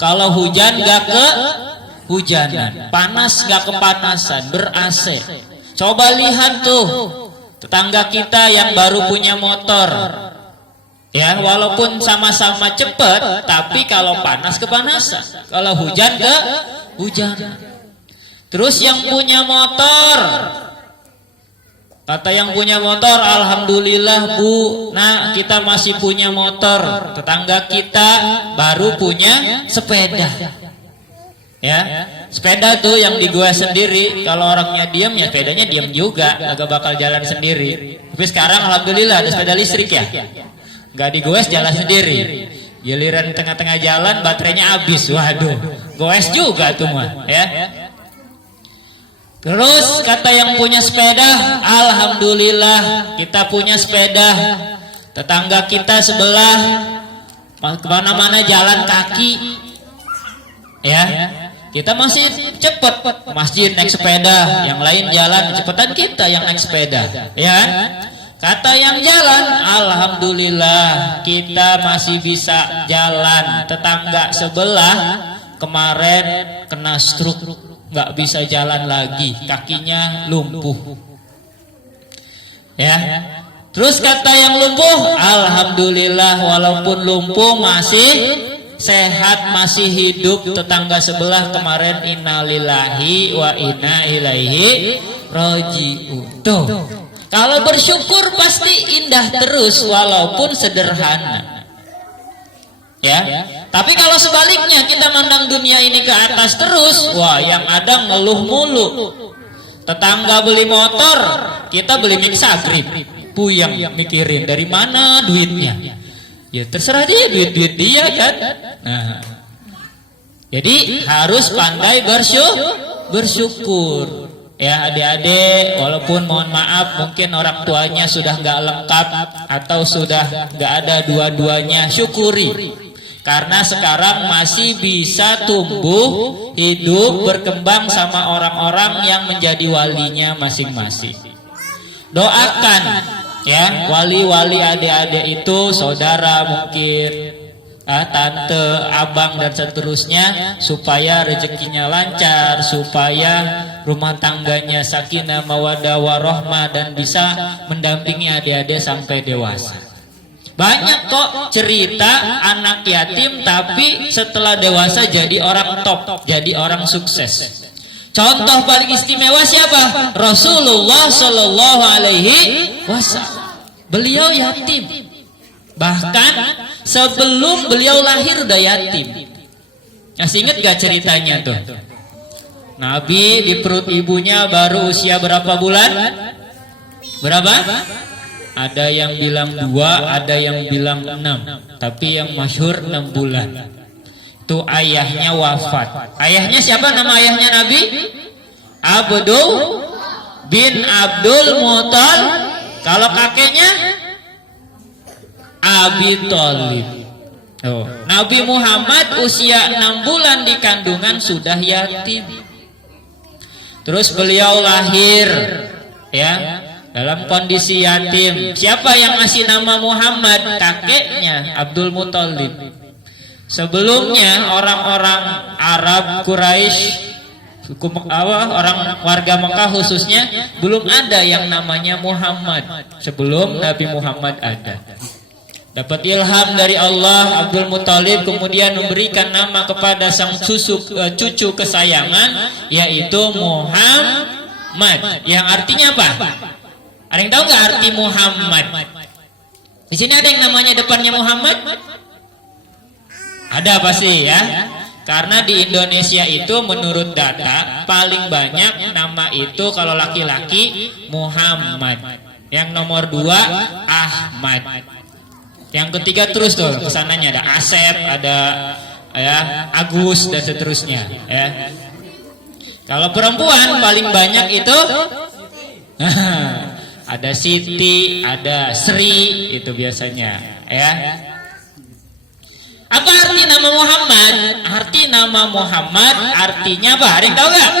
Kalau hujan gak ke hujanan, panas gak kepanasan, ber-AC. Coba lihat tuh tetangga kita yang baru punya motor, ya walaupun sama-sama cepet, tapi kalau panas kepanasan, kalau hujan ke hujan. Terus yang punya motor, kata yang punya motor, alhamdulillah Bu, nah kita masih punya motor. Tetangga kita baru punya sepeda. Ya, sepeda tuh yang digoes sendiri. Kalau orangnya diam ya sepedanya diam juga, agak bakal jalan sendiri. Tapi sekarang alhamdulillah ada sepeda listrik ya, nggak digoes jalan sendiri. Giliran tengah-tengah jalan baterainya habis, waduh, goes juga tuh mah ya. Terus kata yang punya sepeda, alhamdulillah kita punya sepeda. Tetangga kita sebelah kemana-mana jalan kaki, ya. Kita masih cepet masjid naik sepeda, yang lain jalan cepetan kita yang naik sepeda, ya. Kata yang jalan, alhamdulillah kita masih bisa jalan. Tetangga sebelah kemarin kena stroke, nggak bisa jalan lagi, kakinya lumpuh, ya. Terus kata yang lumpuh, alhamdulillah walaupun lumpuh masih sehat, masih hidup. Tetangga sebelah kemarin innalillahi wa inna ilaihi raji'un. Tuh, kalau bersyukur pasti indah terus walaupun sederhana, ya. Tapi kalau sebaliknya kita mandang dunia ini ke atas terus, wah yang ada ngeluh mulu. Tetangga beli motor, kita beli mixagrip, puyeng mikirin dari mana duitnya. Ya terserah dia, duit dia kan. Nah, jadi harus pandai bersyukur. Ya adik-adik, walaupun mohon maaf mungkin orang tuanya sudah nggak lengkap atau sudah nggak ada dua-duanya, syukuri. Karena sekarang masih bisa tumbuh, hidup, berkembang sama orang-orang yang menjadi walinya masing-masing. Doakan ya wali-wali adik-adik itu, saudara mungkin, tante, abang dan seterusnya, supaya rezekinya lancar, supaya rumah tangganya sakinah mawaddah warahmah dan bisa mendampingi adik-adik sampai dewasa. Banyak kok cerita anak yatim tapi setelah dewasa jadi orang top, jadi orang sukses. Contoh paling istimewa siapa? Rasulullah Shallallahu Alaihi Wasallam. Beliau yatim, bahkan sebelum beliau lahir udah yatim. Masih ingat gak ceritanya tuh? Nabi di perut ibunya baru usia berapa bulan? Berapa? Ada yang bilang 2, ada yang bilang 6. Tapi yang masyhur 6 bulan. Itu ayahnya wafat. Ayahnya siapa nama ayahnya Nabi? Abdul bin Abdul Muthalib. Kalau kakeknya Abi Thalib. Oh. Nabi Muhammad usia 6 bulan di kandungan sudah yatim. Terus beliau lahir, ya, dalam kondisi yatim. Siapa yang ngasih nama Muhammad? Kakeknya Abdul Muthalib. Sebelumnya orang-orang Arab Quraisy, orang warga Mekah khususnya, belum ada yang namanya Muhammad sebelum Nabi Muhammad ada. Dapat ilham dari Allah, Abdul Muthalib kemudian memberikan nama kepada sang cucu kesayangan, yaitu Muhammad, yang artinya apa? Ada yang tahu nggak arti Muhammad? Di sini ada yang namanya depannya Muhammad? Ada pasti ya. Karena di Indonesia itu menurut data paling banyak nama itu kalau laki-laki Muhammad. Yang nomor 2 Ahmad. Yang ketiga terus tuh kesananya ada Asep, ada ya Agus dan seterusnya. Ya. Kalau perempuan paling banyak itu ada Siti, ada Sri, itu biasanya, ya. Apa arti nama Muhammad? Arti nama Muhammad artinya apa? Ada yang tahu nggak?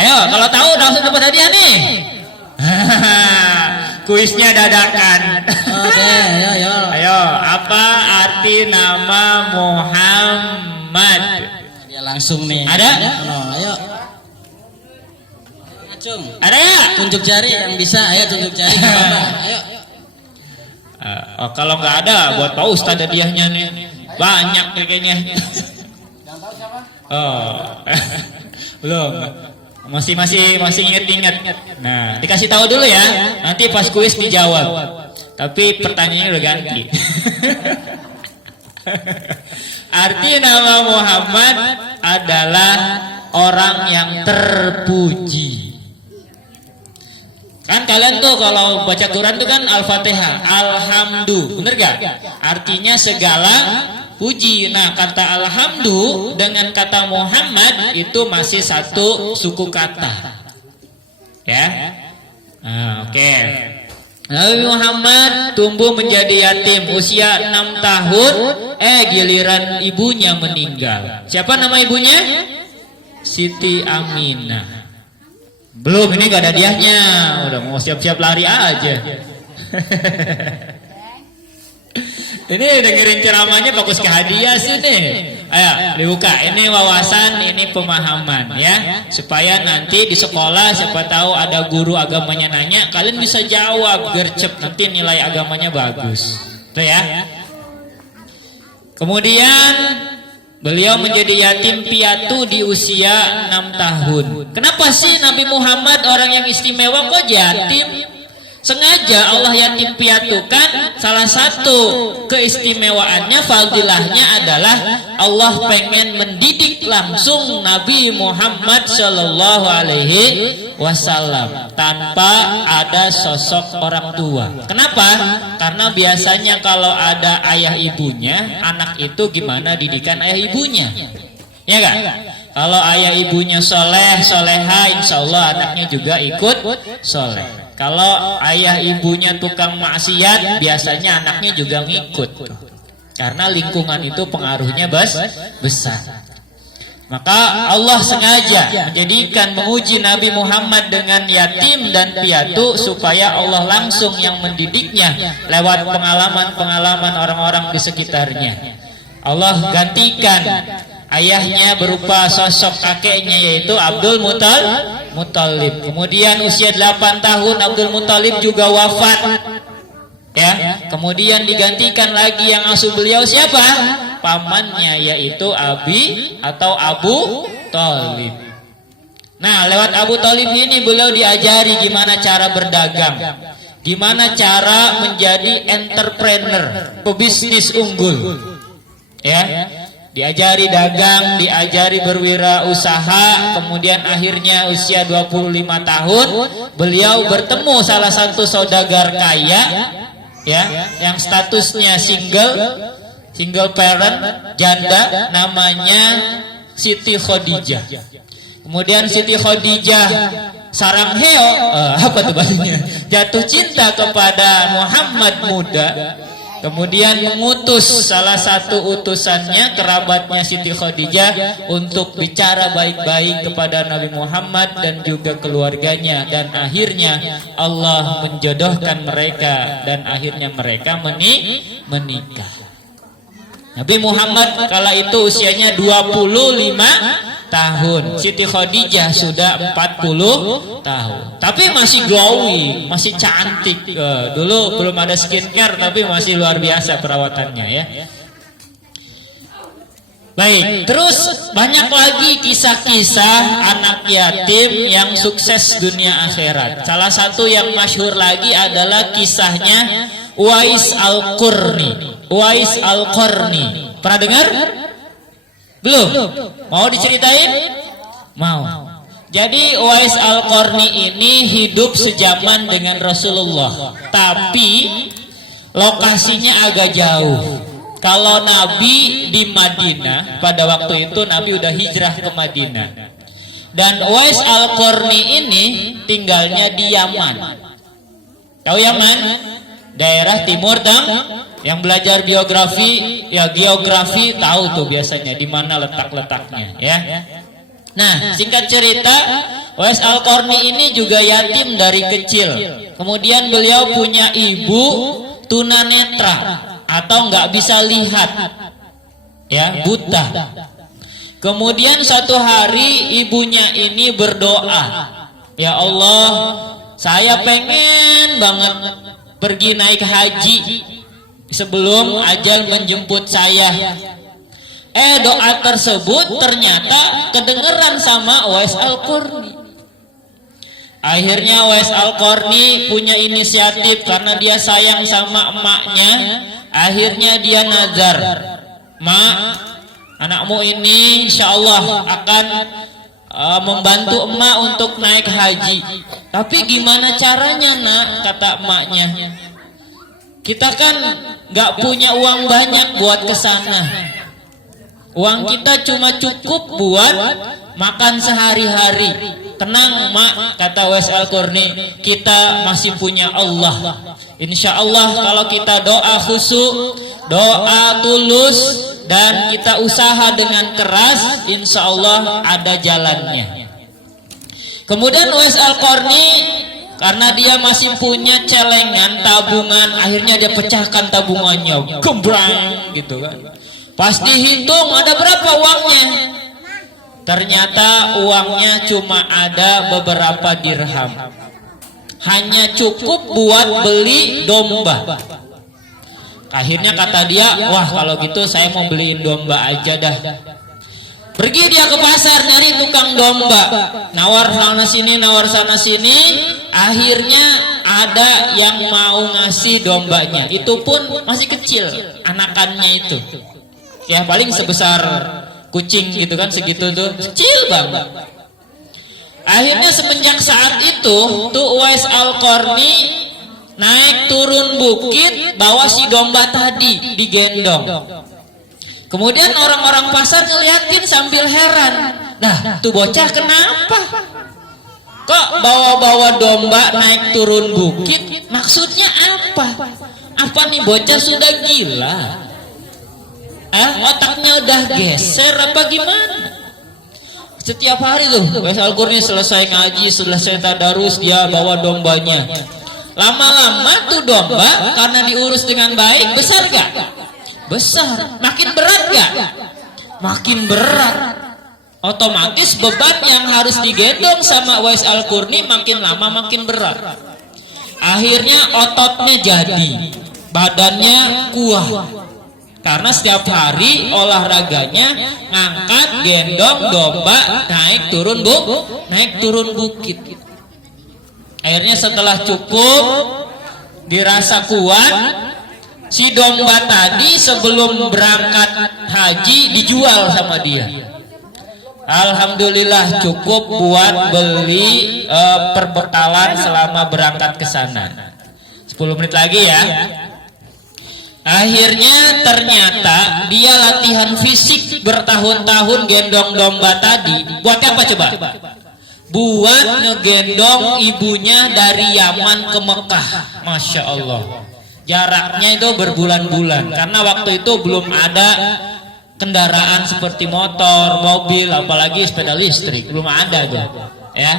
Ayo, kalau tahu langsung dapat hadiah nih. kuisnya dadakan. Oke, ayo. Ayo, apa arti nama Muhammad? Ya langsung nih. Ada? Ayo. Ngacung. Ada ya? Tunjuk jari yang bisa, ayo tunjuk jari. Ayo. Kalau nggak ada, buat Pak Ustadz hadiahnya nih. Banyak nih kayaknya. Oh, belum. Masih inget-inget. Nah, dikasih tahu dulu ya. Nanti pas kuis dijawab. Tapi pertanyaannya udah ganti. Arti nama Muhammad adalah orang yang terpuji. Kan kalian tuh kalau baca Quran tuh kan Al-Fatihah, Alhamdu, bener gak? Artinya segala puji. Nah, kata Alhamdu dengan kata Muhammad itu masih satu suku kata. Ya. Nah, oke. Nabi Muhammad tumbuh menjadi yatim usia 6 tahun. Giliran ibunya meninggal. Siapa nama ibunya? Siti Aminah. Belum, ini gak ada hadiahnya. Udah mau siap-siap lari aja. Ini dengerin ceramahnya fokus ke hadiah sih nih. Ayo dibuka. Ini wawasan, ini pemahaman ya. Supaya nanti di sekolah siapa tahu ada guru agamanya nanya, kalian bisa jawab gercep, nanti nilai agamanya bagus. Tuh ya. Kemudian beliau menjadi yatim piatu di usia 6 tahun. Kenapa sih Nabi Muhammad orang yang istimewa kok yatim? Sengaja Allah yatim piatukan. Salah satu keistimewaannya, fadilahnya adalah Allah pengen mendidik langsung Nabi Muhammad Shallallahu Alaihi Wasallam tanpa ada sosok orang tua. Kenapa? Karena biasanya kalau ada ayah ibunya, anak itu gimana didikan ayah ibunya? Ya gak? Kalau ayah ibunya soleh, soleha, insya Allah anaknya juga ikut soleh. Kalau ayah ibunya tukang maksiat, biasanya anaknya juga ngikut. Karena lingkungan itu pengaruhnya besar. Maka Allah sengaja menjadikan menguji Nabi Muhammad dengan yatim dan piatu supaya Allah langsung yang mendidiknya lewat pengalaman-pengalaman orang-orang di sekitarnya. Allah gantikan ayahnya berupa sosok kakeknya yaitu Abdul Muthalib. Kemudian usia 8 tahun Abdul Muthalib juga wafat. Ya, kemudian digantikan lagi yang asuh beliau siapa? Pamannya yaitu Abi atau Abu Thalib. Nah, lewat Abu Thalib ini beliau diajari gimana cara berdagang, gimana cara menjadi entrepreneur, pebisnis unggul. Ya. Diajari dagang, diajari berwirausaha, kemudian akhirnya usia 25 tahun beliau bertemu salah satu saudagar kaya ya, yang statusnya single parent, janda, namanya Siti Khadijah. Kemudian Siti Khadijah sarang heo, apa tuh bahasanya? Jatuh cinta kepada Muhammad muda. Kemudian mengutus salah satu utusannya, kerabatnya Siti Khadijah, untuk bicara baik-baik kepada Nabi Muhammad dan juga keluarganya. Dan akhirnya Allah menjodohkan mereka dan akhirnya mereka menikah. Nabi Muhammad kala itu usianya 25 tahun. Siti Khadijah sudah 40 tahun. Tapi masih glowing, masih cantik. Dulu belum ada skincare tapi masih luar biasa perawatannya ya. Baik, terus banyak lagi kisah-kisah anak yatim yang sukses dunia akhirat. Salah satu yang masyhur lagi adalah kisahnya Uwais Al-Qarni. Uwais Al-Qarni. Pernah dengar? Belum? Mau diceritain? Mau. Jadi Uwais Al-Qarni ini hidup sejaman dengan Rasulullah, tapi lokasinya agak jauh. Kalau Nabi di Madinah, pada waktu itu Nabi udah hijrah ke Madinah. Dan Uwais Al-Qarni ini tinggalnya di Yaman. Tahu Yaman? Daerah Timur yang belajar biografi, ya geografi tahu tuh biasanya di mana letak-letaknya ya. Nah, singkat cerita, Uwais Al-Qarni ini juga yatim dari kecil. Kemudian beliau punya ibu tunanetra atau nggak bisa lihat, ya, buta. Kemudian suatu hari ibunya ini berdoa, ya Allah, saya pengen banget pergi naik haji sebelum ajal menjemput saya. Doa tersebut ternyata kedengeran sama Uwais Al-Qarni. Akhirnya Uwais Al-Qarni punya inisiatif karena dia sayang sama emaknya. Akhirnya dia nazar, "Mak, anakmu ini insya Allah akan membantu emak untuk naik haji. Tapi gimana caranya, Nak?" kata emaknya. "Kita kan gak punya uang banyak buat kesana. Uang kita cuma cukup buat makan sehari-hari." "Tenang, Mak," kata Uwais Al-Qarni, "kita masih punya Allah. Insya Allah kalau kita doa khusyuk, doa tulus, dan kita usaha dengan keras, insya Allah ada jalannya." Kemudian Uwais Al-Qarni karena dia masih punya celengan tabungan, akhirnya dia pecahkan tabungannya, gembrang gitu kan. Pas dihitung ada berapa uangnya? Ternyata uangnya cuma ada beberapa dirham. Hanya cukup buat beli domba. Akhirnya kata dia, "Wah, kalau gitu saya mau beliin domba aja dah." Pergi dia ke pasar nyari tukang domba. Nawar sana sini, nawar sana sini. Akhirnya ada yang mau ngasih dombanya. Itu pun masih kecil anakannya itu. Ya paling sebesar kucing gitu kan, segitu tuh, kecil banget. Akhirnya semenjak saat itu tuh Uwais Al-Qarni naik turun bukit bawa si domba tadi digendong. Kemudian orang-orang pasar ngeliatin sambil heran, "Nah, tuh bocah kenapa? Kok bawa-bawa domba naik turun bukit? Maksudnya apa? Apa nih bocah sudah gila? Otaknya udah geser apa gimana?" Setiap hari tuh Uwais Al-Qarni selesai ngaji, selesai tadarus, dia bawa dombanya. Lama-lama tuh domba karena diurus dengan baik, besar gak? Besar. Makin berat gak? Makin berat. Otomatis beban yang harus digendong sama Uwais Al-Qarni makin lama makin berat. Akhirnya ototnya jadi, badannya kuat. Karena setiap hari olahraganya ngangkat gendong domba naik turun bukit. Akhirnya setelah cukup dirasa kuat, si domba tadi sebelum berangkat haji dijual sama dia. Alhamdulillah cukup buat beli perbekalan selama berangkat ke sana. 10 menit lagi ya. Akhirnya ternyata dia latihan fisik bertahun-tahun gendong domba tadi. Buat apa coba? Buat ngegendong ibunya dari Yaman ke Mekah. Masya Allah. Jaraknya itu berbulan-bulan. Karena waktu itu belum ada kendaraan seperti motor, mobil, apalagi sepeda listrik. Belum ada tuh. Ya,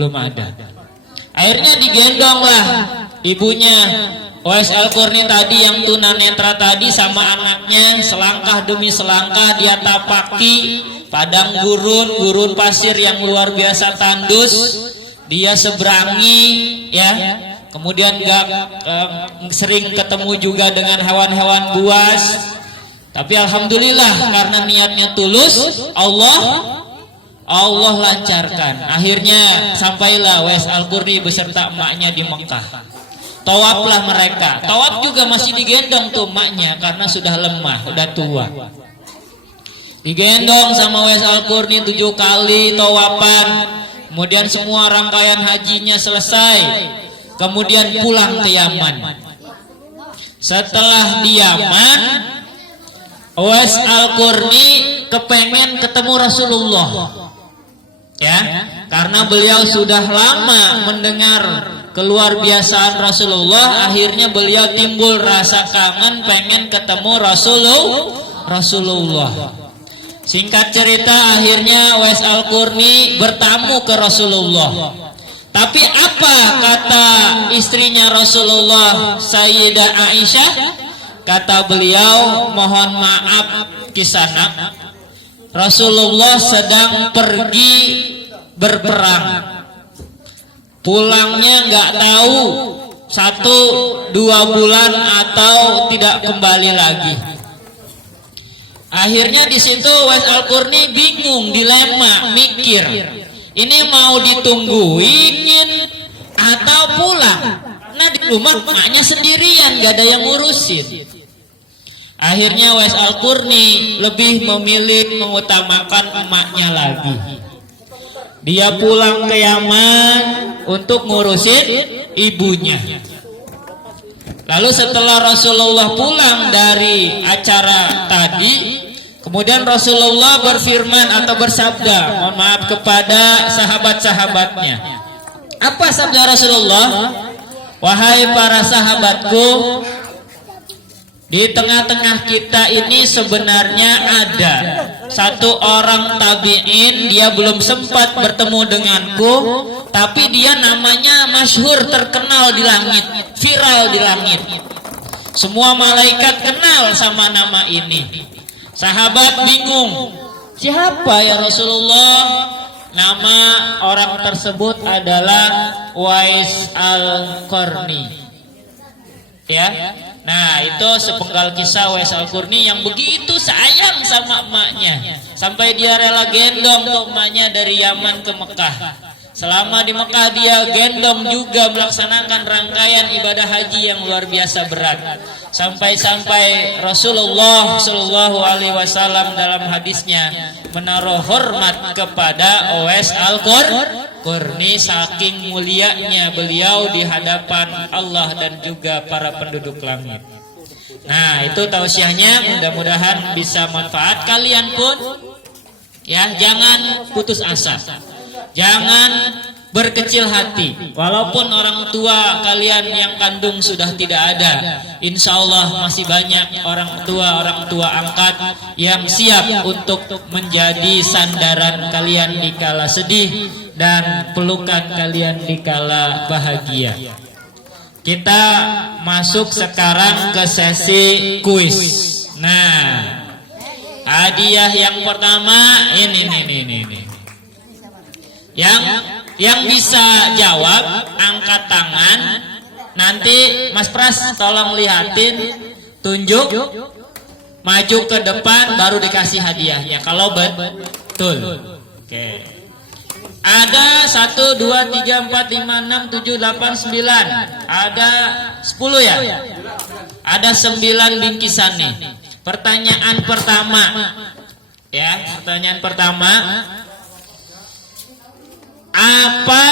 belum ada. Akhirnya digendonglah ibunya Uwais Al-Qarni tadi yang tunanetra tadi sama anaknya, selangkah demi selangkah dia tapaki padang gurun pasir yang luar biasa tandus, dia seberangi ya. Kemudian sering ketemu juga dengan hewan-hewan buas. Tapi alhamdulillah karena niatnya tulus, Allah lancarkan. Akhirnya sampailah Uwais Al-Qarni beserta emaknya di Mekah. Tawaflah mereka. Tawaf juga masih digendong tuh emaknya karena sudah lemah, udah tua. Digendong sama Uwais Al-Qarni 7 kali tawafan. Kemudian semua rangkaian hajinya selesai. Kemudian pulang ke Yaman. Setelah di Yaman, Uwais Al-Qarni kepengen ketemu Rasulullah. Ya, karena beliau sudah lama mendengar keluar biasaan Rasulullah, akhirnya beliau timbul rasa kangen pengen ketemu Rasulullah. Singkat cerita, akhirnya Uwais Al-Qarni bertamu ke Rasulullah. Tapi apa kata istrinya Rasulullah, Sayyidah Aisyah? Kata beliau, mohon maaf kisanak, Rasulullah sedang pergi berperang. Pulangnya nggak tahu 1-2 bulan atau tidak kembali lagi. Akhirnya di situ Uwais Al-Qarni bingung, dilema, mikir. Ini mau ditungguin atau pulang? Nah di rumah maknya sendirian, gak ada yang ngurusin. Akhirnya Uwais Al-Qarni lebih memilih mengutamakan emaknya lagi. Dia pulang ke Yaman untuk ngurusin ibunya. Lalu setelah Rasulullah pulang dari acara tadi, kemudian Rasulullah berfirman atau bersabda, mohon maaf, kepada sahabat-sahabatnya. Apa sabda Rasulullah? Wahai para sahabatku, di tengah-tengah kita ini sebenarnya ada satu orang tabi'in, dia belum sempat bertemu denganku, tapi dia namanya masyhur, terkenal di langit, viral di langit. Semua malaikat kenal sama nama ini. Sahabat bingung, siapa ya Rasulullah? Nama orang tersebut adalah Uwais Al-Qarni. Ya, nah itu sepenggal kisah Uwais Al-Qarni yang begitu sayang sama emaknya, sampai dia rela gendong tuh emaknya dari Yaman ke Mekah. Selama di Mekah dia gendong juga melaksanakan rangkaian ibadah haji yang luar biasa berat. Sampai-sampai Rasulullah Shallallahu Alaihi Wasallam dalam hadisnya menaruh hormat kepada Uwais Al-Qarni, saking mulianya beliau di hadapan Allah dan juga para penduduk langit. Nah itu tausiahnya, mudah-mudahan bisa manfaat. Kalian pun ya jangan putus asa, jangan berkecil hati. Walaupun orang tua kalian yang kandung sudah tidak ada, insya Allah masih banyak orang tua angkat yang siap untuk menjadi sandaran kalian di kala sedih dan pelukan kalian di kala bahagia. Kita masuk sekarang ke sesi kuis. Nah, hadiah yang pertama ini. Yang bisa jawab angkat tangan. Nanti Mas Pras tolong lihatin, tunjuk, maju ke depan, baru dikasih hadiahnya kalau betul. Oke. Ada 1, 2, 3, 4, 5, 6, 7, 8, 9. Ada 10 ya? Ada 9 bingkisan nih. Pertanyaan pertama. Ya, pertanyaan pertama. Apa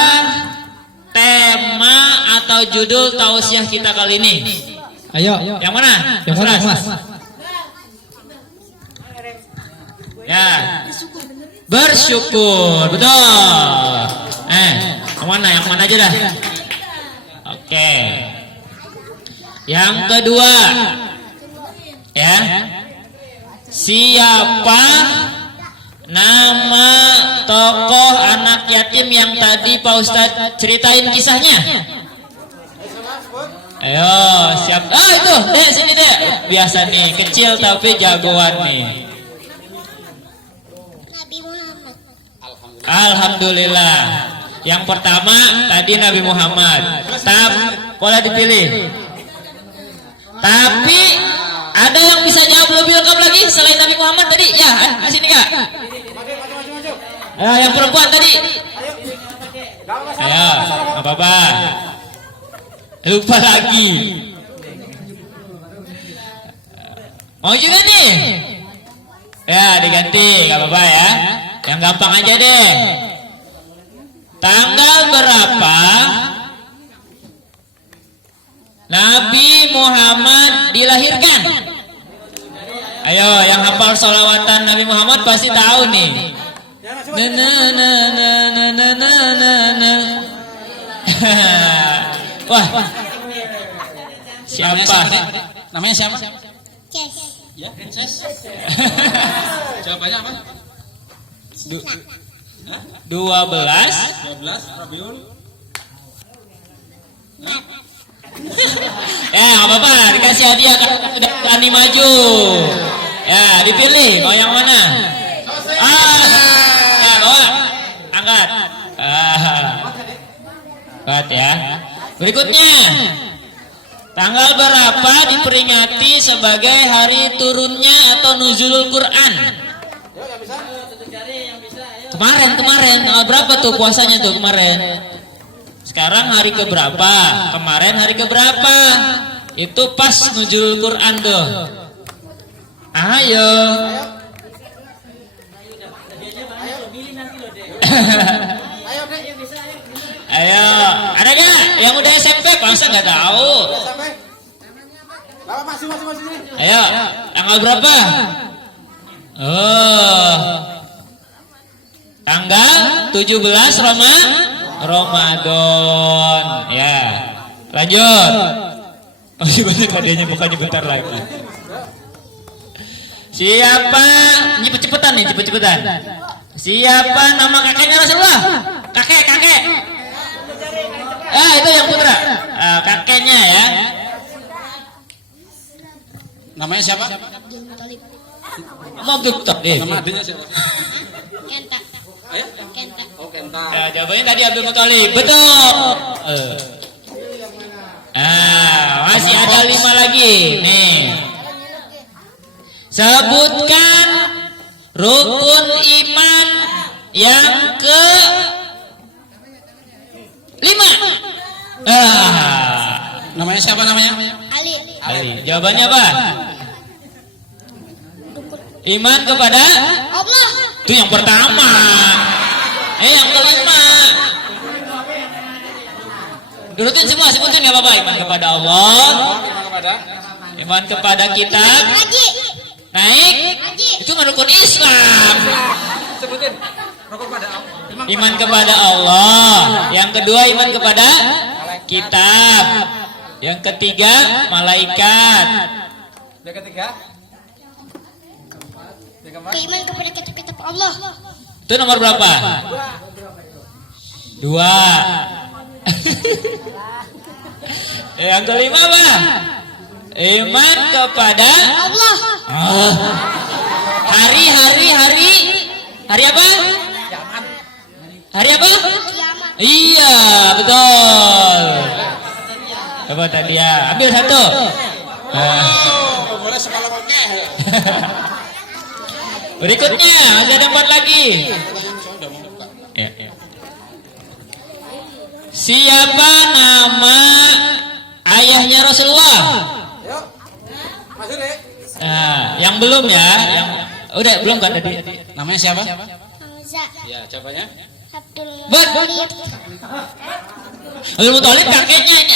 tema atau judul tausiah kita kali ini? Ayo. Yang mana? Yang mana, Mas? Ya. Bersyukur. Betul. Yang mana aja dah. Oke. Yang kedua. Ya. Siapa nama tokoh anak yatim yang tadi Pak Ustadz ceritain kisahnya? Ayo, siap. Itu, dek, sini dek. Biasa nih, kecil tapi jagoan nih. Nabi Muhammad. Alhamdulillah. Yang pertama tadi Nabi Muhammad. Boleh dipilih. Tapi ada yang bisa jawab lebih lengkap lagi selain Nabi Muhammad tadi? Ya, sini Kak. Yang perempuan tadi. Ayo, apa-apa. Lupa lagi. Mau juga nih? Ya, diganti, gak apa-apa ya. Yang gampang aja deh. Tanggal berapa Nabi Muhammad dilahirkan? Ayo, yang hafal sholawatan Nabi Muhammad pasti tahu nih. Wah, siapa? Namanya siapa? Ces. Ya, Ces. Jawabannya apa? 12 Rabiul Ya, nggak apa-apa, dikasih hadiah kan udah berani maju. Ya, dipilih mau yang mana? Ya, bawa, angkat. Buat ya. Berikutnya, tanggal berapa diperingati sebagai hari turunnya atau nuzulul Quran? Kemarin, tanggal berapa tuh puasanya tuh kemarin? Sekarang hari keberapa? Kemarin hari keberapa? Itu pas nuzulul Quran tuh. Ayo. Ayo, ada gak yang udah SMP? Masa nggak tahu? Ayo, tanggal berapa? Oh, tanggal 17 Ramadan. Ya, lanjut. Masih banyak hadiahnya, bukannya bentar lagi. Siapa? Ini cepet-cepetan nih, cepet-cepetan. Siapa nama kakeknya Rasulullah? Kakek. Itu yang putra. Kakeknya ya. Namanya siapa? Mau Talib. Nama adanya siapa? Kenta. Ayah? Kenta. Oh, Kenta. Ya, jawabannya tadi Abdul Muthalib. Betul. Masih ada 5 lagi. Nih. Sebutkan rukun iman yang ke 5. Namanya siapa namanya? Ali. Jawabannya apa? Iman kepada Allah. itu yang pertama. Yang kelima. Durutin semua, sebutin ya Bapak. Iman kepada Allah. Iman kepada kitab. Haji. Naik. Haji. Itu kan rukun Islam. Sebutin. Rukun pada Iman kepada Allah. Yang kedua iman kepada kitab. Yang ketiga malaikat. Yang ketiga? Beriman kepada kitab-kitab Allah. Itu nomor berapa? 2. Yang kelima apa? Iman kepada Allah. Hari apa? Hari apa? Kiamat. Iya, betul. Coba tadi ya, ambil satu. Boleh semalam oke. Berikutnya masih ada 4 lagi. Ya. Siapa nama ayahnya Rasulullah? Yang belum ya, yang udah belum kan tadi? Namanya siapa? Hamzah. Ya, jawabannya? Abdul Abdul Muthalib kakeknya ini